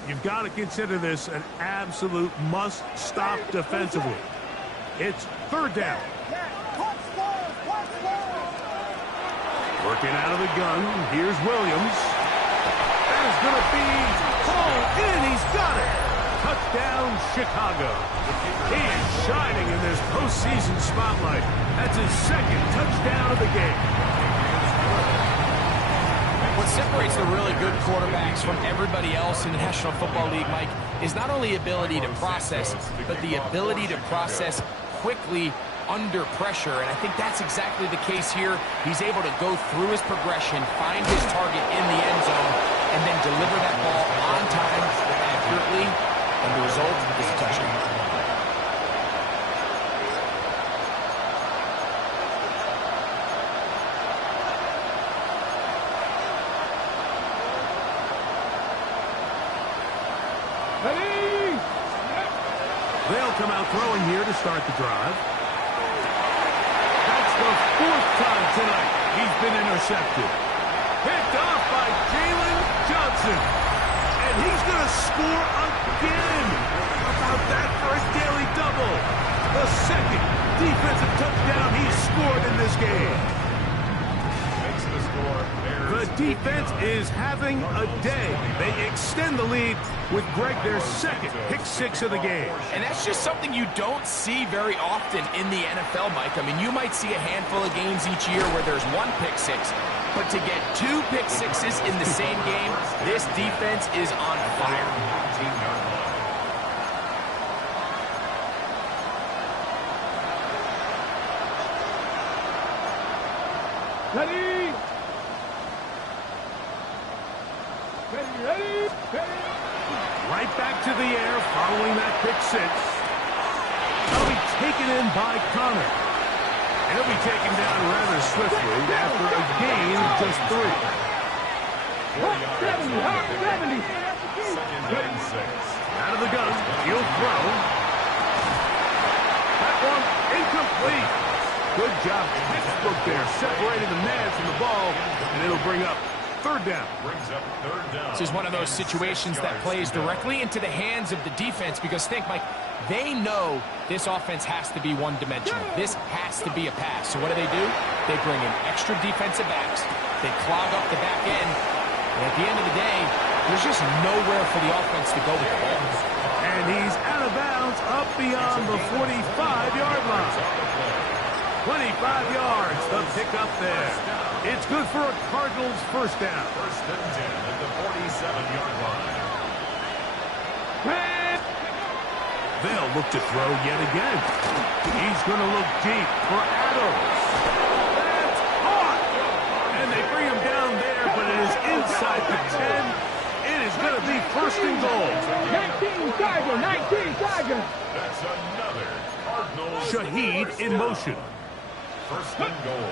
You've got to consider this an absolute must-stop defensively. It's 3rd down. Working out of the gun, here's Williams. That is going to be hauled in. He's got it. Touchdown, Chicago. He is shining in this postseason spotlight. That's his 2nd touchdown of the game. What separates the really good quarterbacks from everybody else in the National Football League, Mike, is not only ability to process, but the ability to process quickly under pressure, and I think that's exactly the case here. He's able to go through his progression, find his target in the end zone, and then deliver that ball on time, accurately, and the result is a touchdown. They'll come out throwing here to start the drive. That's the 4th time tonight he's been intercepted. Picked off by Jalen Johnson. And he's going to score again. How about that for a daily double? The 2nd defensive touchdown he's scored in this game. Makes the score. The defense is having a day. They extend the lead with Greg, their 2nd pick-6 of the game. And that's just something you don't see very often in the NFL, Mike. I mean, you might see a handful of games each year where there's 1 pick-6, but to get 2 pick-6s in the same game, this defense is on fire. Ready? Ready? Right back to the air following that pick-6. He'll be taken in by Connor. And he'll be taken down rather swiftly after a gain of just 3. 70. 2nd and 6. Out of the gun, he'll throw. That one incomplete. Good job, textbook there, separating the man from the ball, and it'll bring up 3rd down. Brings up 3rd down. This is one of those situations that plays directly into the hands of the defense because think, Mike, they know this offense has to be one-dimensional. This has to be a pass. So what do? They bring in extra defensive backs. They clog up the back end. And at the end of the day, there's just nowhere for the offense to go with the ball. And he's out of bounds up beyond the 45-yard line. 25 yards, the pickup there. It's good for a Cardinals first down. First and 10 at the 47-yard line. They'll look to throw yet again. He's going to look deep for Adams. That's caught! And they bring him down there, but it is inside the 10. It is going to be first and goal. 19 Tiger, 19 Tiger. That's another Cardinals. Shaheed in motion. First and goal.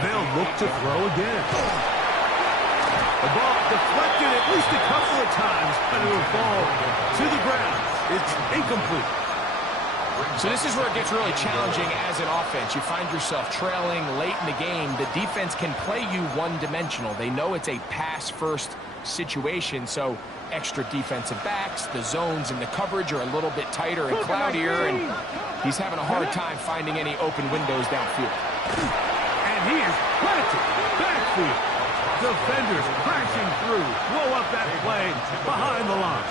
They'll look to throw again. The ball deflected at least a couple of times, but it will fall to the ground. It's incomplete. So this is where it gets really challenging as an offense. You find yourself trailing late in the game. The defense can play you one-dimensional. They know it's a pass-first situation, so extra defensive backs, the zones and the coverage are a little bit tighter and cloudier, and he's having a hard time finding any open windows downfield. And he is planted backfield. Defenders crashing through. Blow up that play behind the line.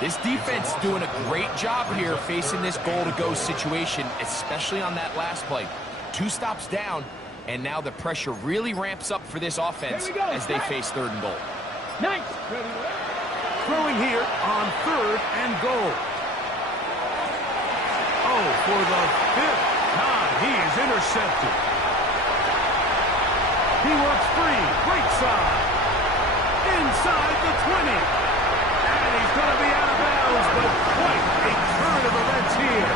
This defense doing a great job here facing this goal-to-go situation, especially on that last play. 2 stops down, and now the pressure really ramps up for this offense as they face third and goal. Nice. Throwing here on third and goal. Oh, for the 5th time, he is intercepted. He works free, right side, inside the 20. And he's going to be out of bounds, but quite a turn of events here.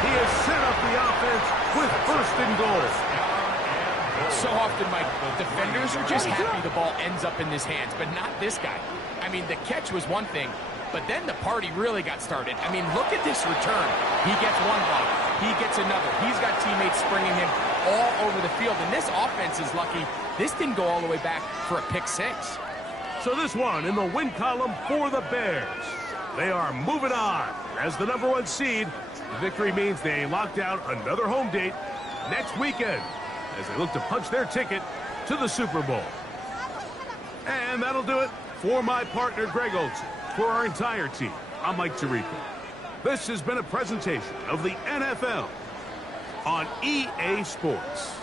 He has set up the offense with first and goal. So often, Mike, defenders are just happy the ball ends up in his hands, but not this guy. I mean, the catch was one thing, but then the party really got started. I mean, look at this return. He gets one block. He gets another. He's got teammates springing him all over the field, and this offense is lucky. This didn't go all the way back for a pick 6. So this one in the win column for the Bears. They are moving on. As the #1 seed, the victory means they locked out another home date next weekend as they look to punch their ticket to the Super Bowl. And that'll do it for my partner, Greg Olson. For our entire team, I'm Mike Tirico. This has been a presentation of the NFL on EA Sports.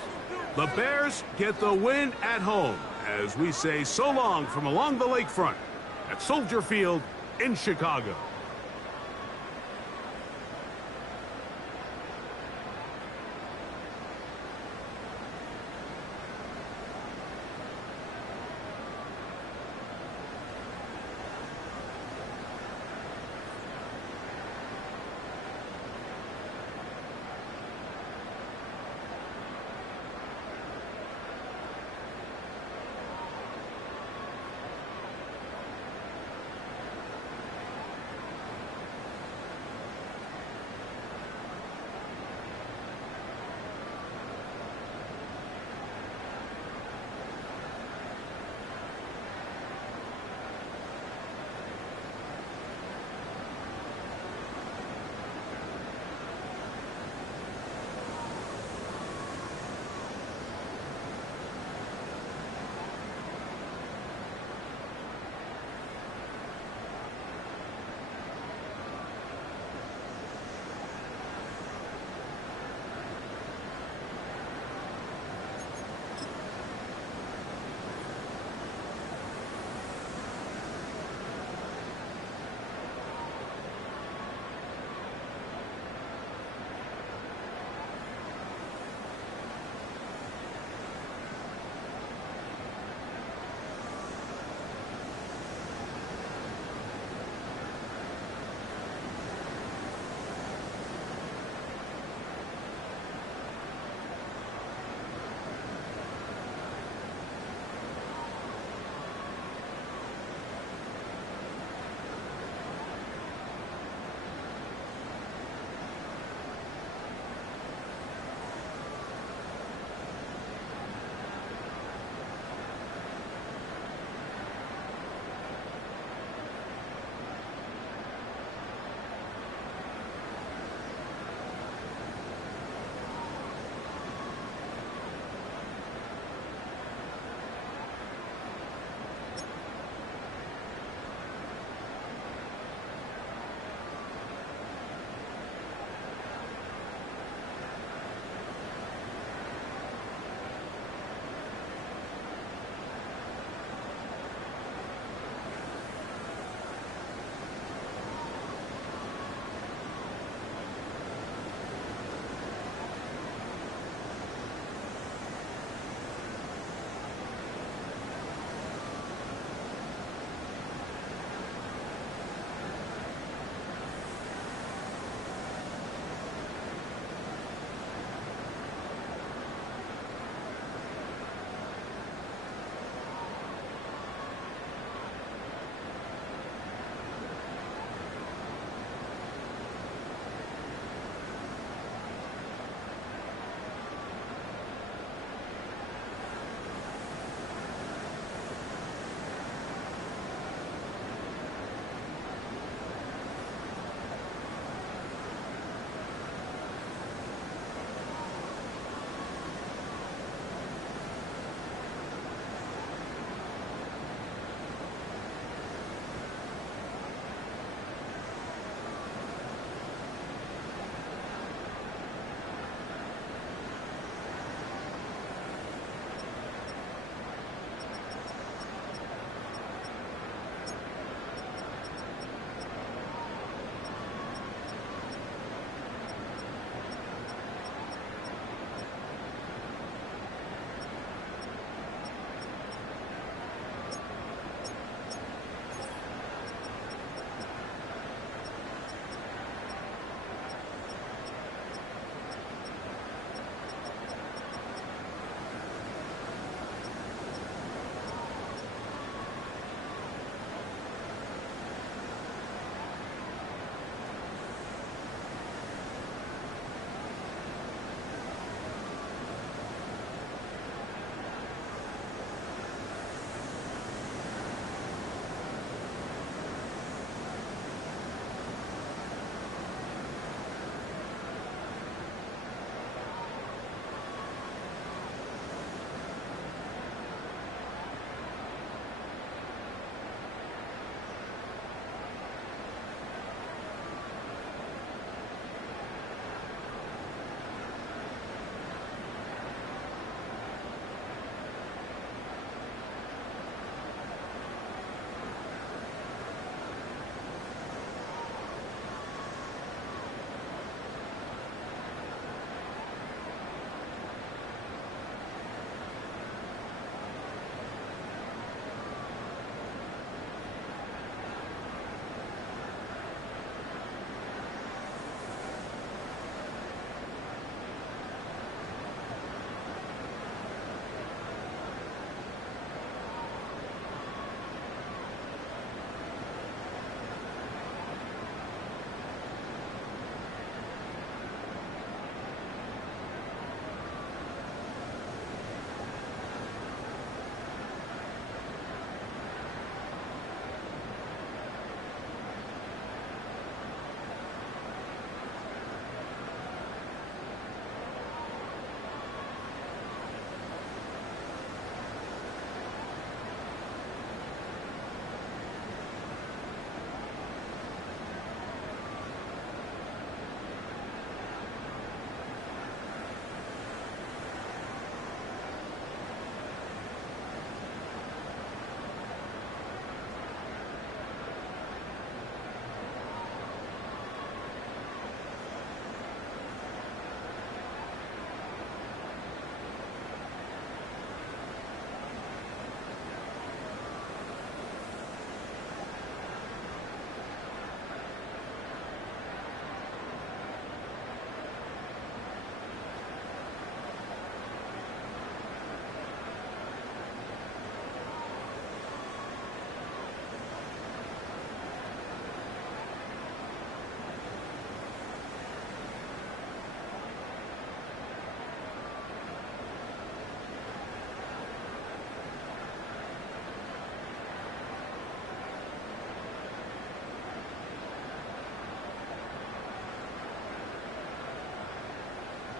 The Bears get the win at home as we say so long from along the lakefront at Soldier Field in Chicago.